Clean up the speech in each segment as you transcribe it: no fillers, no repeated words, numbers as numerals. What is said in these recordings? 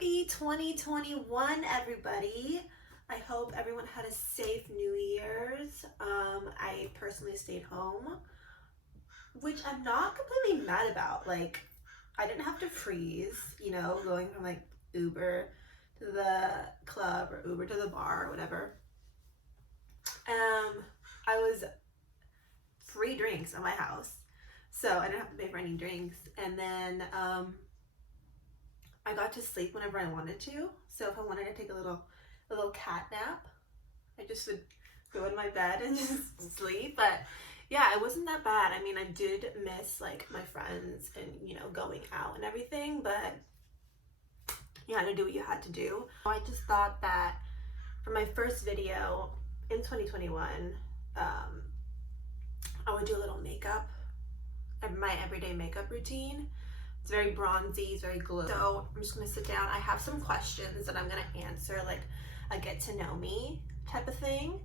Happy 2021, everybody. I hope everyone had a safe New Year's. I personally stayed home, which I'm not completely mad about. Like, I didn't have to freeze, you know, going from like Uber to the club or Uber to the bar or whatever. I was free drinks at my house, so I didn't have to pay for any drinks. And then I got to sleep whenever I wanted to. So if I wanted to take a little cat nap, I just would go in my bed and just sleep. But yeah, it wasn't that bad. I mean, I did miss like my friends and, you know, going out and everything, but you had to do what you had to do. I just thought that for my first video in 2021, I would do a little makeup, my everyday makeup routine. It's very bronzy, it's very glowy. So I'm just gonna sit down. I have some questions that I'm gonna answer, like a get to know me type of thing,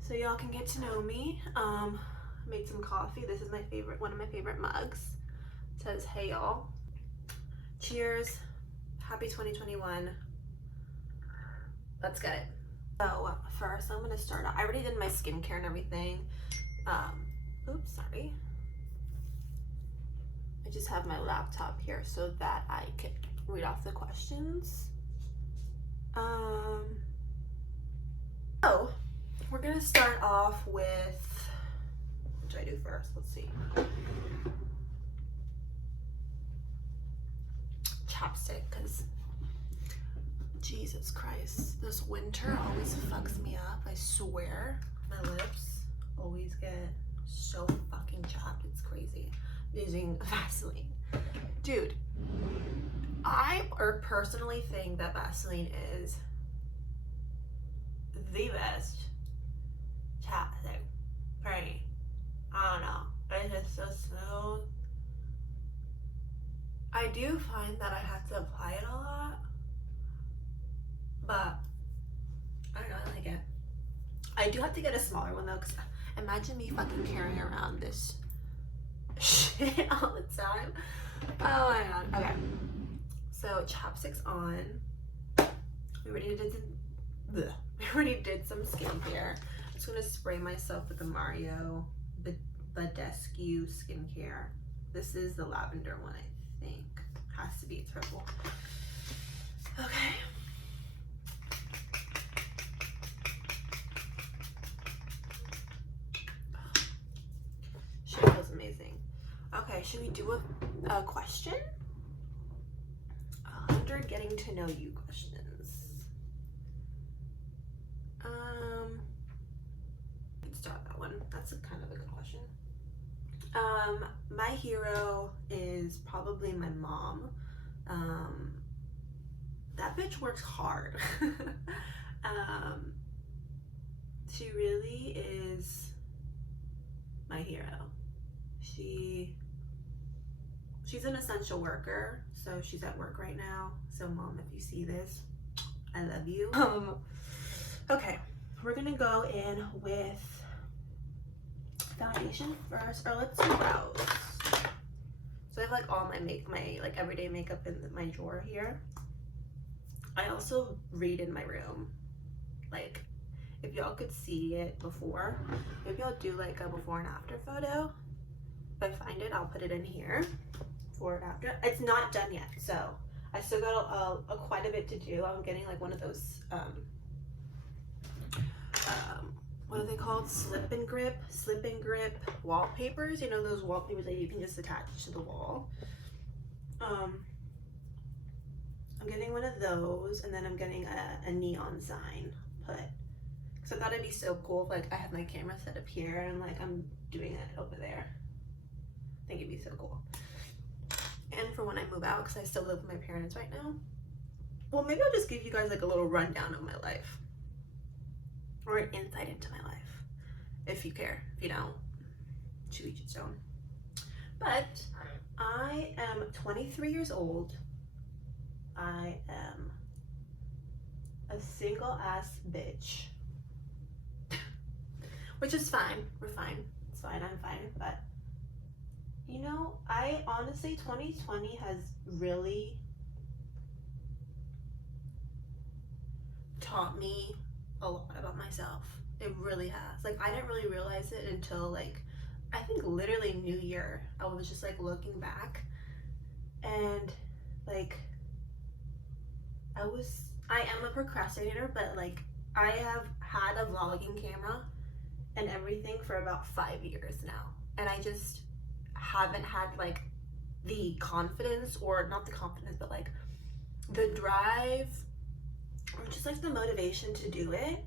so y'all can get to know me. Made some coffee. This is my favorite, one of my favorite mugs. It says, "Hey y'all." Cheers. Happy 2021. Let's get it. So first I'm gonna start out. I already did my skincare and everything. Oops, sorry. I just have my laptop here so that I can read off the questions. So we're gonna start off with, what should I do first? Let's see. Chapstick, because Jesus Christ, this winter always fucks me up. I swear, my lips always get so fucking chapped. It's crazy. I'm using Vaseline. Dude, I personally think that Vaseline is the best chapstick. Right? I don't know. It's just so smooth. I do find that I have to apply it a lot, but I don't know, I like it. I do have to get a smaller one though, because imagine me fucking carrying around this shit all the time. Oh my god. Okay. So chapstick's on. We already did some skincare. I'm just gonna spray myself with the Badescu skincare. This is the lavender one, I think. Has to be, it's purple. Okay. She feels amazing. Okay, should we do a question? 100 getting to know you questions. Let's start that one. That's a kind of a good question. My hero is probably my mom. That bitch works hard. She really is my hero. She's an essential worker, so she's at work right now. So mom, if you see this, I love you. Okay, we're gonna go in with foundation first, or let's do brows. So I have like all my like everyday makeup in my drawer here. I also read in my room. Like, if y'all could see it before, maybe I'll do like a before and after photo. If I find it, I'll put it in here. Before and after. It's not done yet, so I still got quite a bit to do. I'm getting like one of those what are they called? Slip and grip wallpapers. You know, those wallpapers that you can just attach to the wall. I'm getting one of those, and then I'm getting a neon sign put. So I thought it'd be so cool if like I had my camera set up here and like I'm doing it over there. I think it'd be so cool. And for when I move out, because I still live with my parents right now. Well, maybe I'll just give you guys like a little rundown of my life. Or an insight into my life. If you care. If you don't, to each its own. But I am 23 years old. I am a single ass bitch. Which is fine. We're fine. It's fine. I'm fine. But you know, I honestly, 2020 has really taught me a lot about myself. It really has. Like, I didn't really realize it until, like, I think literally New Year. I was just, like, looking back, and, like, I am a procrastinator, but, like, I have had a vlogging camera and everything for about 5 years now, and I just haven't had, like, the confidence, or not the confidence, but, like, the drive, or just, like, the motivation to do it.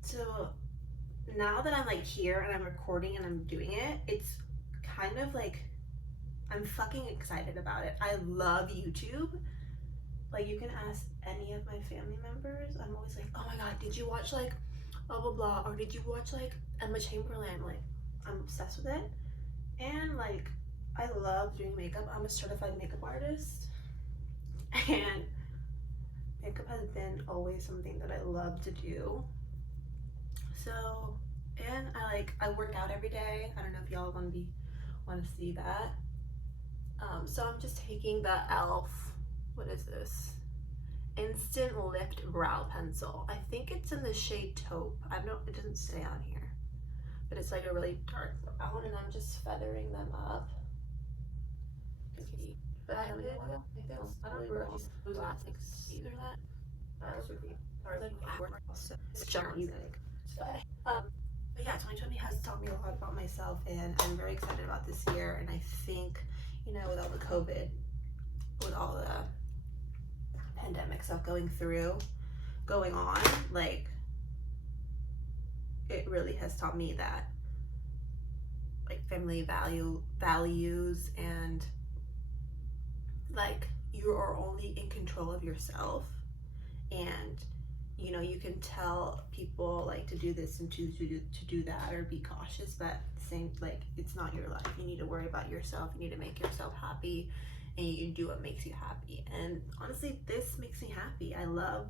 So now that I'm, like, here and I'm recording and I'm doing it, it's kind of like I'm fucking excited about it. I love YouTube. Like, you can ask any of my family members. I'm always like, oh my god, did you watch, like, blah blah blah, or did you watch, like, Emma Chamberlain? Like, I'm obsessed with it. And, like, I love doing makeup. I'm a certified makeup artist, and makeup has been always something that I love to do. So, and I work out every day. I don't know if y'all want to see that. So I'm just taking the e.l.f. What is this? Instant Lift Brow Pencil. I think it's in the shade Taupe. It doesn't say on here, but it's like a really dark brown, and I'm just feathering them up. But I don't know. I don't know if those plastics either that. But yeah, 2020 has taught me a lot about myself, and I'm very excited about this year. And I think, you know, with all the COVID, with all the pandemic stuff going on, like, it really has taught me that, like, family values, and, like, you are only in control of yourself, and, you know, you can tell people, like, to do this and to do that, or be cautious, but like, it's not your life. You need to worry about yourself. You need to make yourself happy, and you do what makes you happy. And honestly, this makes me happy. I love,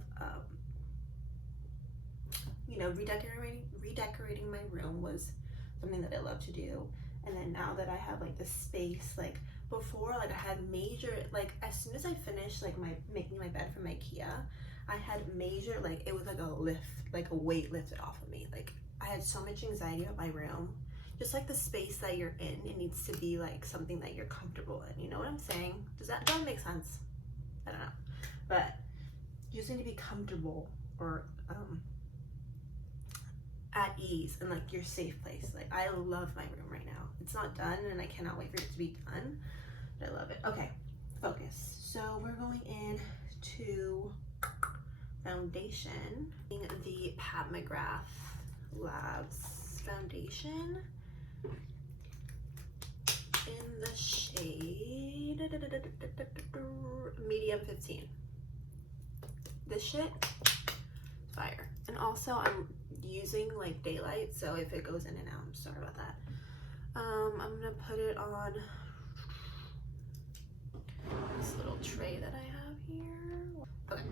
you know, redecorating my room was something that I love to do. And then now that I have, like, the space, like, before, like, I had major, like, as soon as I finished, like, making my bed from IKEA, I had major, like, it was like a weight lifted off of me. Like, I had so much anxiety about my room. Just, like, the space that you're in, it needs to be, like, something that you're comfortable in. You know what I'm saying? Does that make sense? I don't know. But you just need to be comfortable, or at ease, in, like, your safe place. Like, I love my room right now. It's not done, and I cannot wait for it to be done, but I love it. Okay, focus. So we're going in to foundation, the Pat McGrath Labs foundation in the shade medium 15. This shit, fire. And also, I'm using, like, daylight, so if it goes in and out, I'm sorry about that. I'm gonna put it on this little tray that I have here. Okay.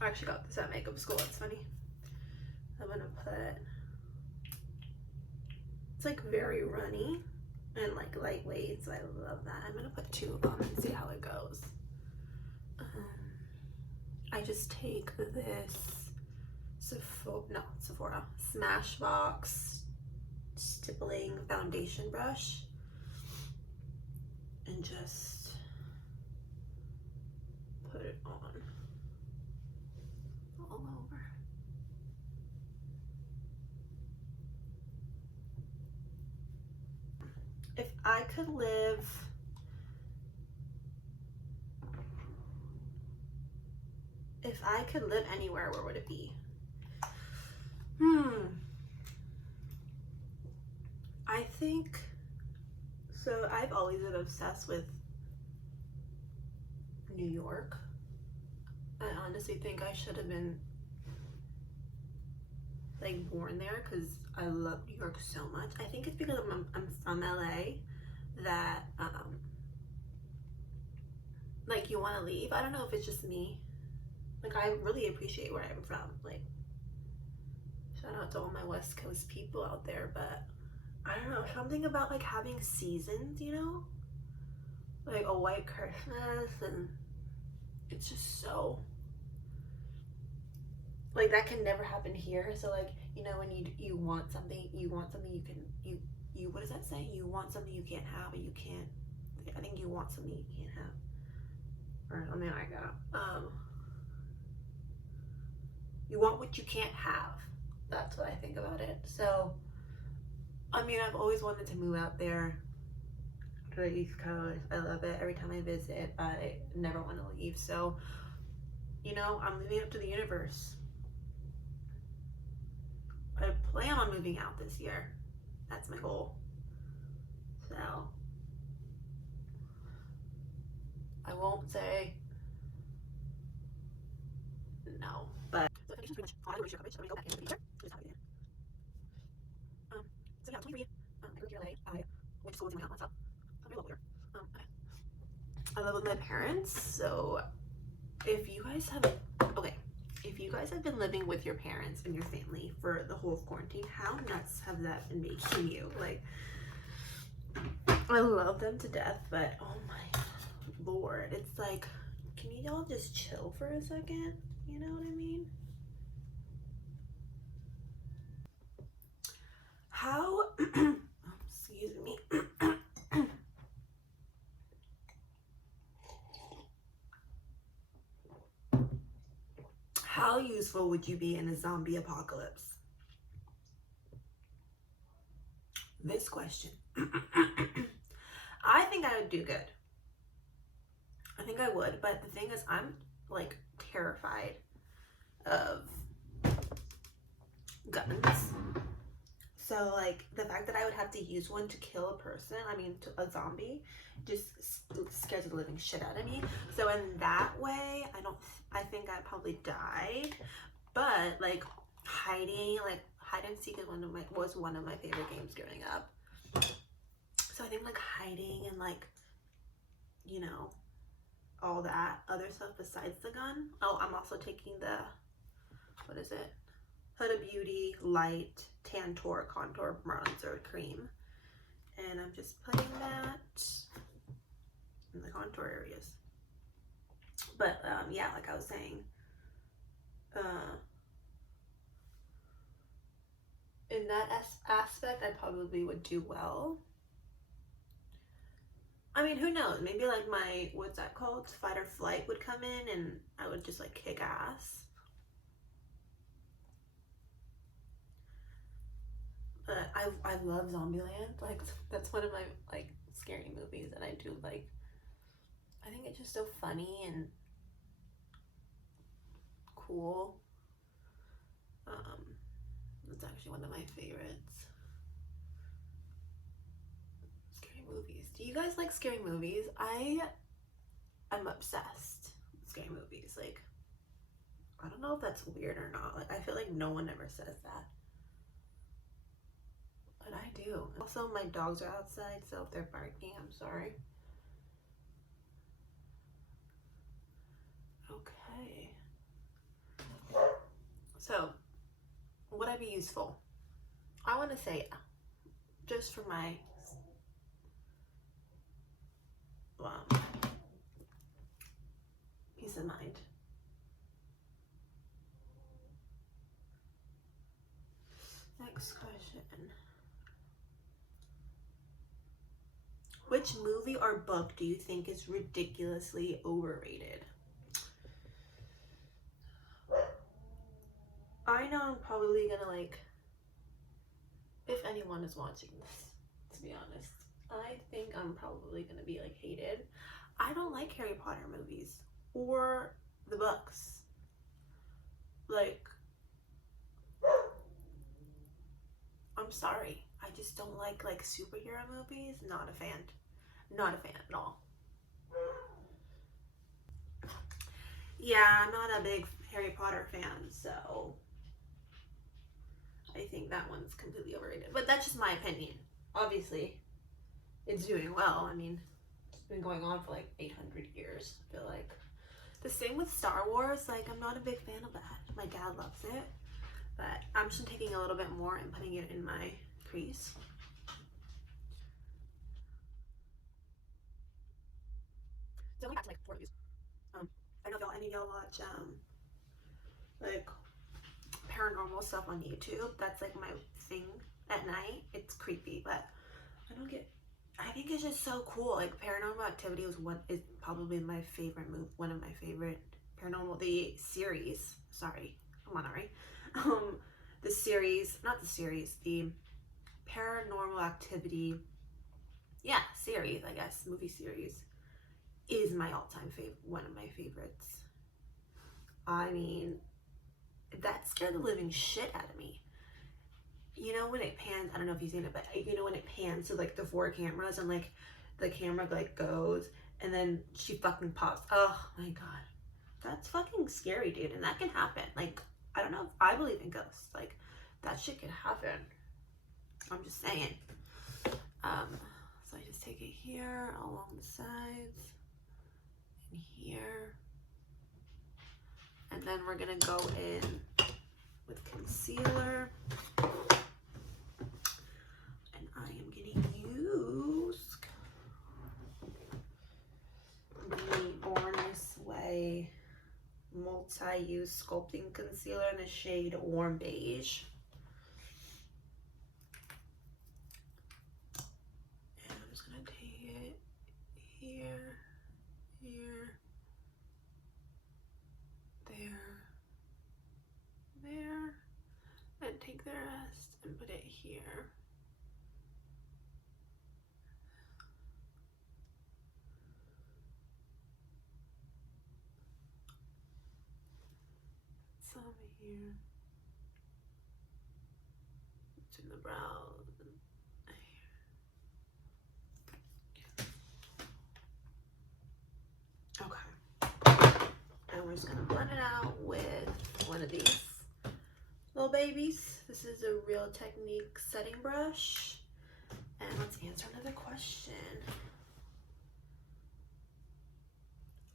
I actually got this at makeup school. It's funny. I'm gonna put, it's, like, very runny and, like, lightweight, so I love that. I'm gonna put 2 of them and see how it goes. I just take this Sephora Smashbox stippling foundation brush and just put it on all over. If I could live anywhere, where would it be? I think, so I've always been obsessed with New York. I honestly think I should have been, like, born there, because I love New York so much. I think it's because I'm from LA that, like, you want to leave. I don't know if it's just me. Like, I really appreciate where I'm from. Like, shout out to all my West Coast people out there, but I don't know, something about, like, having seasons, you know? like a white Christmas, and it's just so like that can never happen here. So like, you know, when you want something, you can you what does that say? You want something you can't have, but you can't. I think you want something you can't have, or something like that. You want what you can't have. That's what I think about it. So, I mean, I've always wanted to move out there to the East Coast. I love it. Every time I visit, I never want to leave. So, you know, I'm leaving it up to the universe. I plan on moving out this year. That's my goal. So, I won't say no, but so pretty much all the coverage. I'm gonna go back into the picture. Just have it in. So yeah, 23. I grew here in LA. I went to school with my aunt myself. I'm really older. Okay. I live with my parents. So if you guys have been living with your parents and your family for the whole of quarantine, how nuts have that been making you? Like, I love them to death, but oh my Lord, it's like, can you all just chill for a second? You know what I mean? How, excuse me. How useful would you be in a zombie apocalypse? This question. I think I would do good. I think I would, but the thing is, I'm like terrified of guns. So like the fact that I would have to use one to kill a person, I mean a zombie, just scares the living shit out of me. So in that way, I think I'd probably die. But like hiding, like hide and seek is was one of my favorite games growing up. So I think like hiding and like, you know, all that other stuff besides the gun. Oh, I'm also taking the, what is it? Huda Beauty Light Tantour Contour Bronzer Cream. And I'm just putting that in the contour areas. But yeah, like I was saying, in that aspect, I probably would do well. I mean, who knows? Maybe like my, what's that called? Fight or flight would come in and I would just like kick ass. But I love Zombieland. Like, that's one of my like scary movies that I do like. I think it's just so funny and cool. It's actually one of my favorites. Scary movies. Do you guys like scary movies? I'm obsessed with scary movies. Like, I don't know if that's weird or not. Like, I feel like no one ever says that. But I do. Also, my dogs are outside, so if they're barking, I'm sorry. Okay. So, would I be useful? I want to say, just for my peace of mind. Next question. Which movie or book do you think is ridiculously overrated? I know I'm probably gonna like, if anyone is watching this, to be honest, I think I'm probably gonna be like hated. I don't like Harry Potter movies or the books. Like, I'm sorry, I just don't like superhero movies. Not a fan. Not a fan at all. Yeah, I'm not a big Harry Potter fan, so I think that one's completely overrated. But that's just my opinion. Obviously, it's doing well. I mean, it's been going on for like 800 years, I feel like. The same with Star Wars. Like, I'm not a big fan of that. My dad loves it. But I'm just taking a little bit more and putting it in my crease. So going back to like tour reviews. I don't know if any of y'all watch like paranormal stuff on YouTube. That's like my thing at night. It's creepy, but I think it's just so cool. Like Paranormal Activity is probably my favorite one of my favorite paranormal, the series. Sorry, I'm on already. The series, not the series, the Paranormal Activity, yeah, series, I guess, movie series is my all-time favorite, one of my favorites. I mean, that scared the living shit out of me. You know when it pans, I don't know if you've seen it, but you know when it pans to like the 4 cameras and like the camera like goes and then she fucking pops. Oh my god. That's fucking scary, dude. And that can happen. Like, I don't know if I believe in ghosts. Like, that shit can happen. I'm just saying. So I just take it here along the sides and here. And then we're gonna go in with concealer. I am going to use the Born This Way multi-use sculpting concealer in the shade Warm Beige. And I'm just going to take it here, here, there, and take the rest and put it here. Some here. It's in the brows. Okay. And we're just gonna blend it out with one of these little babies. This is a Real Technique setting brush. And let's answer another question.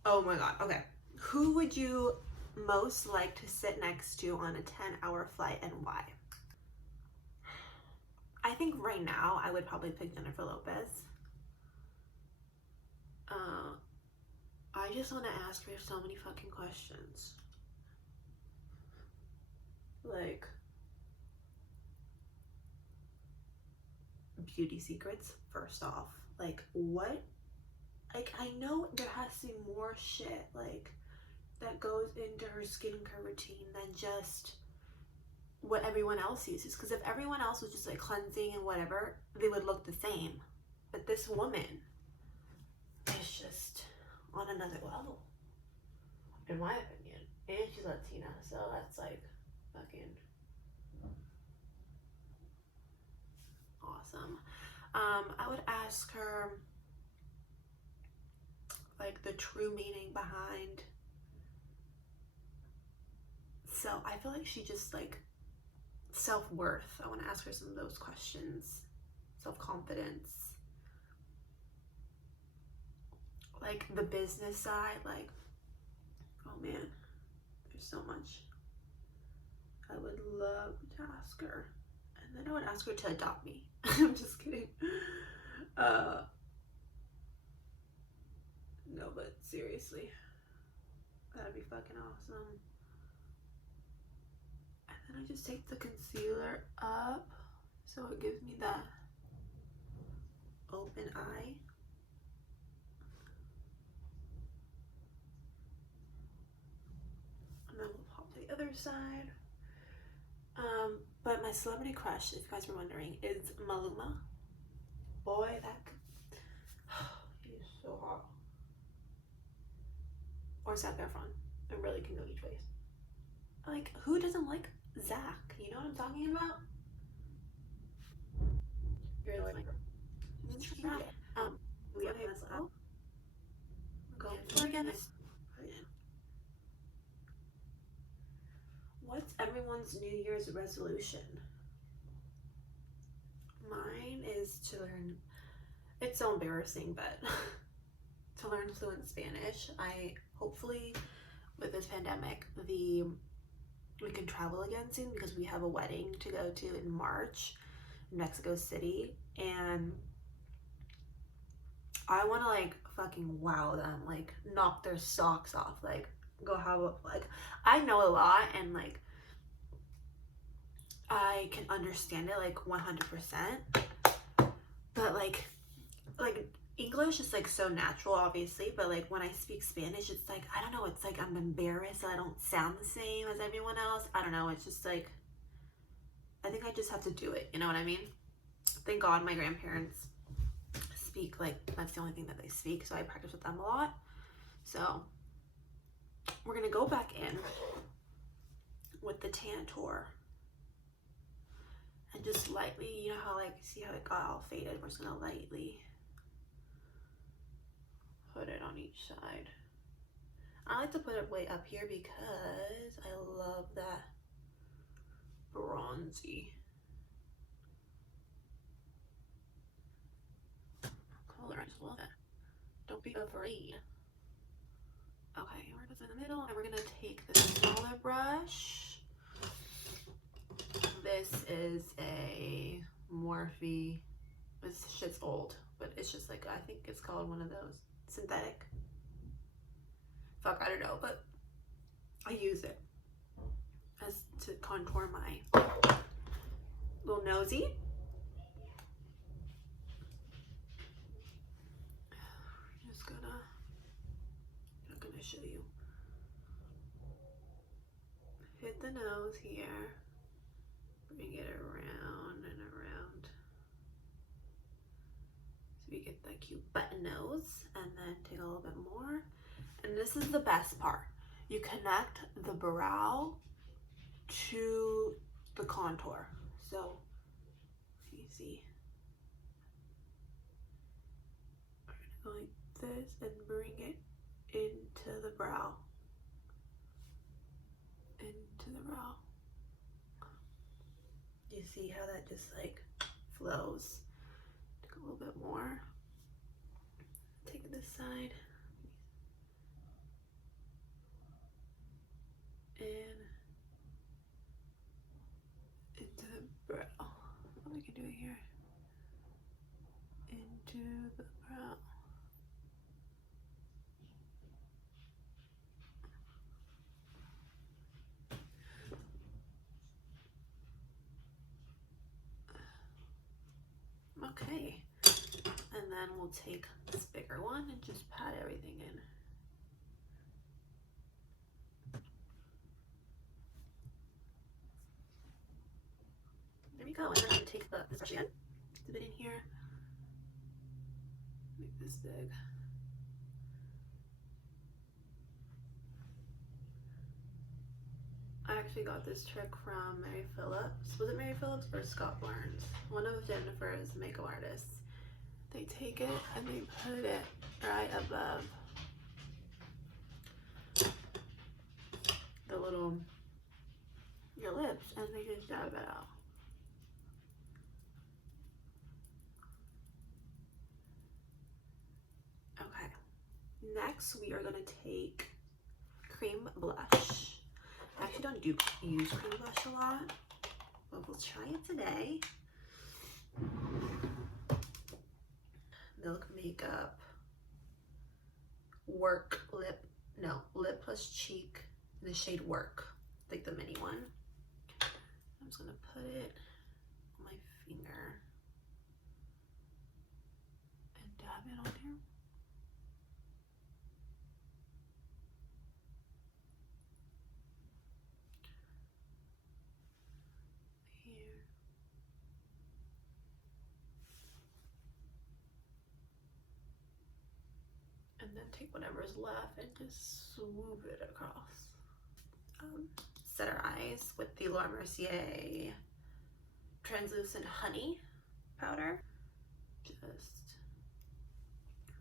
Oh my god, okay. Who would you most like to sit next to on a 10-hour flight and why? I think right now I would probably pick Jennifer Lopez. I just want to ask her so many fucking questions. Like, beauty secrets, first off. Like, what? Like, I know there has to be more shit, like, that goes into her skincare routine than just what everyone else uses. Because if everyone else was just, like, cleansing and whatever, they would look the same. But this woman is just on another level, in my opinion. And she's Latina, so that's, like, fucking awesome. I would ask her, like, the true meaning behind, so I feel like she just, like, self-worth. I want to ask her some of those questions. Self-confidence, like the business side, like, oh man, there's so much I would love to ask her. And then I would ask her to adopt me. I'm just kidding. No, but seriously, that'd be fucking awesome. And then I just take the concealer up so it gives me that open eye. And then we'll pop to the other side. But my celebrity crush, if you guys were wondering, is Maluma. Boy, that he's so hot. Or Zac Efron. It really can go each ways. Like, who doesn't like Zac? You know what I'm talking about? You're like, we have this up. Go again. What's everyone's New Year's resolution? Mine is to learn, it's so embarrassing, but to learn fluent Spanish. I hopefully, with this pandemic, we can travel again soon because we have a wedding to go to in March in Mexico City, and I want to like fucking wow them, like knock their socks off, like go have a, like, I know a lot and like I can understand it like 100%, but like English is like so natural obviously, but like when I speak Spanish it's like, I don't know, it's like I'm embarrassed that I don't sound the same as everyone else. I don't know, it's just like, I think I just have to do it, you know what I mean? Thank God my grandparents speak, like that's the only thing that they speak, so I practice with them a lot. So we're gonna go back in with the Tantour and just lightly, you know how like, see how it got all faded, we're just gonna lightly put it on each side. I like to put it way up here because I love that bronzy color. I just love it. Don't be afraid. Okay, we're just in the middle and we're gonna take the smaller brush. This is a Morphe. This shit's old, but it's just like, I think it's called one of those synthetic. Fuck, I don't know, but I use it as to contour my little nosy. Just gonna, I'm gonna show you. Hit the nose here, bring it around and around so we get that cute button nose, and then take a little bit more. And this is the best part. You connect the brow to the contour. So, you see, we're gonna go like this and bring it into the brow. Into the brow. You see how that just like flows? Take a little bit more. Take it this side. And into the brow. We can do it here. Into the brow. Okay. And then we'll take this bigger one and just pat everything in. There we go. And then I'm going to take this brush again, dip it in here, make this big. I actually got this trick from Mary Phillips. Was it Mary Phillips or Scott Barnes? One of Jennifer's makeup artists. They take it and they put it right above the little, your lips, and they just dab it out. Okay, next we are going to take cream blush. I actually don't use cream blush a lot, but we'll try it today. Milk Makeup Work Lip, no, Lip Plus Cheek in the shade Work, like the mini one. I'm just gonna put it on my finger and dab it on here. And then take whatever's left and just swoop it across. Set our eyes with the Laura Mercier Translucent Honey powder. Just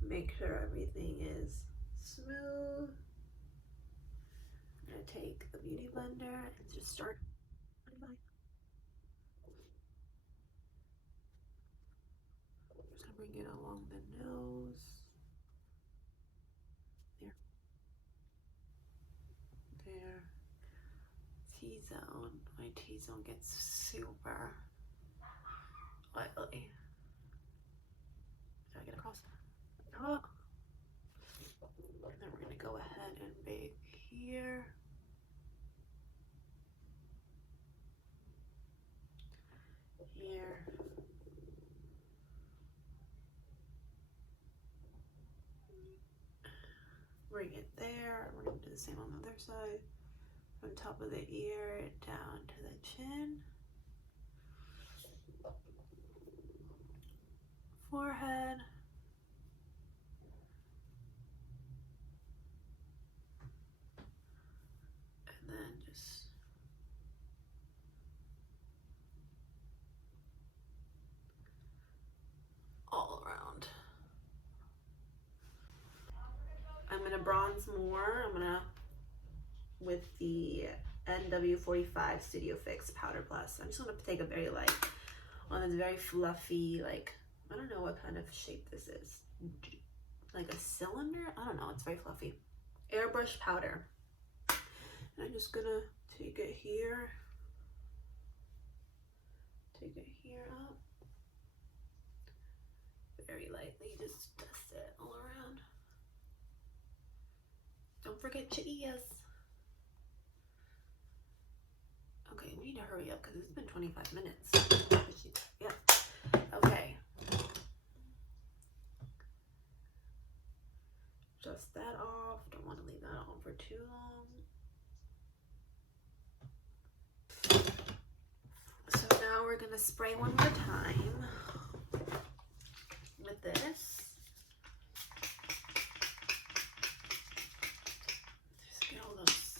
make sure everything is smooth. I'm gonna take the beauty blender and just start. I'm just gonna bring it along the nose. There. T-zone. My T-zone gets super oily. Did I get across? Oh, then we're gonna go ahead and bake here. Here. Bring it there. We're gonna do the same on the other side. From top of the ear down to the chin. Forehead. And then just all around. I'm gonna bronze more. I'm gonna, with the NW45 Studio Fix Powder Plus. I'm just gonna take a very light on this very fluffy, like, I don't know what kind of shape this is. Like a cylinder? I don't know, it's very fluffy. Airbrush powder. And I'm just gonna take it here. Take it here up. Very lightly, just dust it all around. Don't forget your ears. Okay, we need to hurry up because it's been 25 minutes. Yeah. Okay. Dust that off. Don't want to leave that on for too long. So now we're gonna spray one more time with this. Just get all those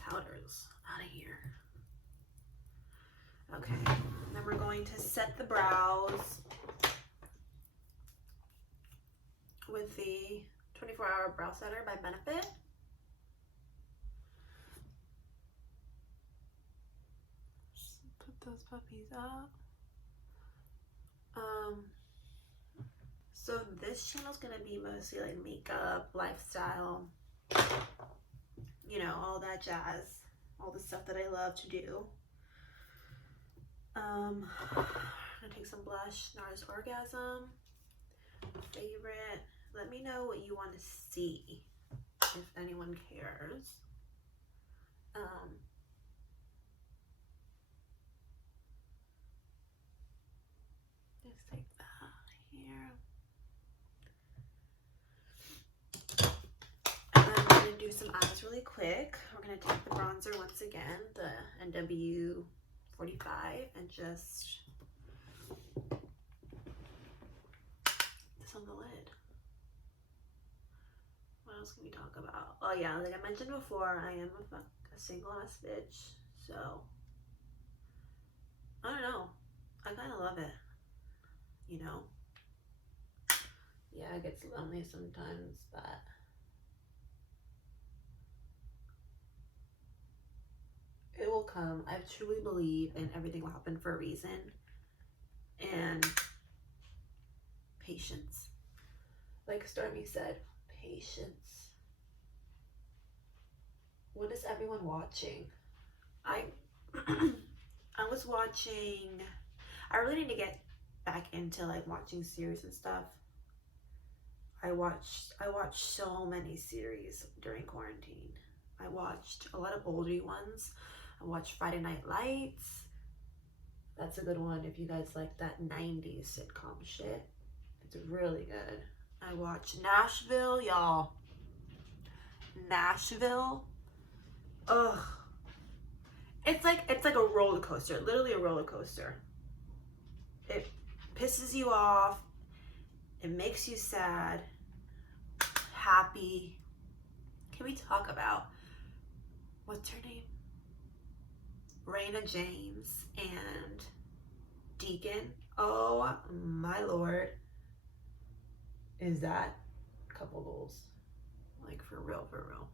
powders out of here. Okay, then we're going to set the brows with the 24-hour brow setter by Benefit. Put those puppies up. So this channel is gonna be mostly like makeup, lifestyle, you know, all that jazz, all the stuff that I love to do. I'm gonna take some blush, Nars Orgasm, favorite. Let me know what you want to see, if anyone cares. Just take that here. And then I'm gonna do some eyes really quick. We're gonna take the bronzer once again, the NW45, and just this on the lid. What else can we talk about? Oh yeah, like I mentioned before, I am a single ass bitch, so I don't know. I kind of love it, you know? Yeah, it gets lonely sometimes, but it will come. I truly believe in everything will happen for a reason. And patience. Like Stormy said, patience. What is everyone watching? I was watching, I really need to get back into like watching series and stuff. I watched so many series during quarantine. I watched a lot of oldie ones. I watched Friday Night Lights. That's a good one if you guys like that 90s sitcom shit. It's really good. I watched Nashville, y'all. Nashville. Ugh. It's like a roller coaster, literally a roller coaster. It pisses you off. It makes you sad, happy. Can we talk about, what's her name? Raina James and Deacon. Oh my lord. Is that couple goals? Like for real, for real.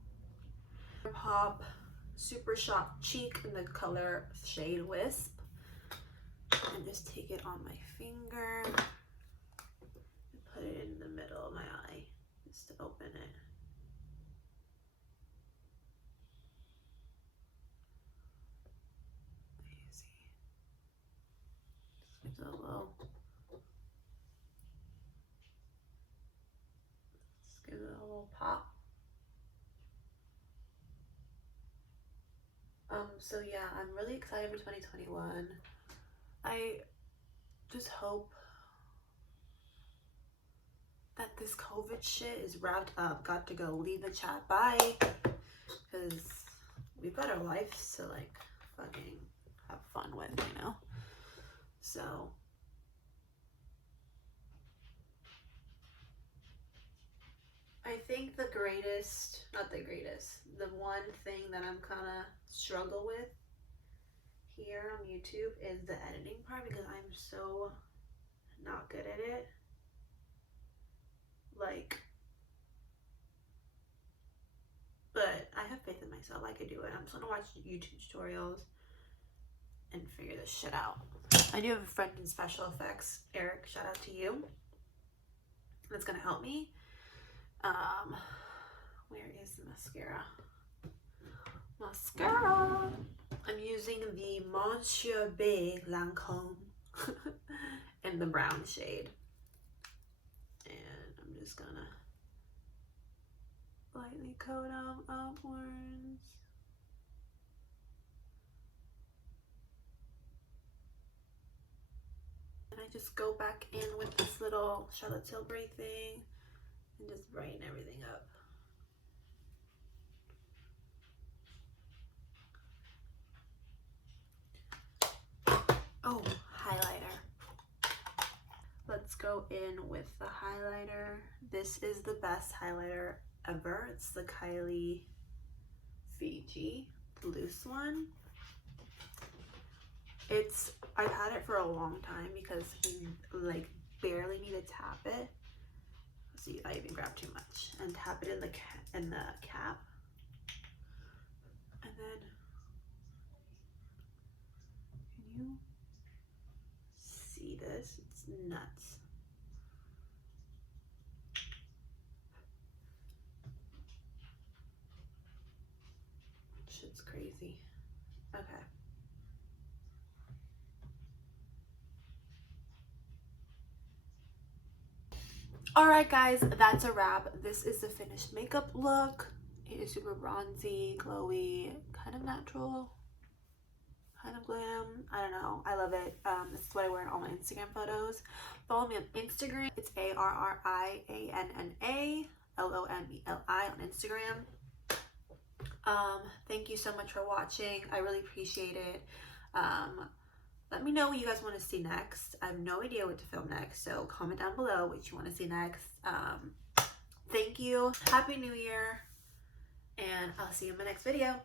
Pop Super Shock Cheek in the color shade Wisp. And just take it on my finger and put it in the middle of my eye just to open it. Easy. Just gives it a little. So yeah, I'm really excited for 2021. I just hope that this COVID shit is wrapped up. Got to go. Leave the chat. Bye. Because we've got our lives to like fucking have fun with, you know? So I think the greatest, not the greatest, the one thing that I'm kind of struggle with here on YouTube is the editing part, because I'm so not good at it. Like, but I have faith in myself. I could do it. I'm just gonna watch YouTube tutorials and figure this shit out. I do have a friend in special effects, Eric, shout out to you, that's gonna help me. Where is the mascara? I'm using the Monsieur Big Lancome in the brown shade, and I'm just gonna lightly coat them upwards. And I just go back in with this little Charlotte Tilbury thing and just brighten everything up. Oh, highlighter. Let's go in with the highlighter. This is the best highlighter ever. It's the Kylie Fiji, the loose one. I've had it for a long time because you like barely need to tap it. See, I even grabbed too much, and tap it in the cap, and then can you see this? It's nuts. Shit's crazy. Okay. Alright guys, that's a wrap. This is the finished makeup look. It is super bronzy, glowy, kind of natural, kind of glam. I don't know. I love it. This is what I wear in all my Instagram photos. Follow me on Instagram. It's ARRIANNALOMELI on Instagram. Thank you so much for watching. I really appreciate it. Let me know what you guys want to see next. I have no idea what to film next, so comment down below what you want to see next. Thank you. Happy New Year, and I'll see you in my next video.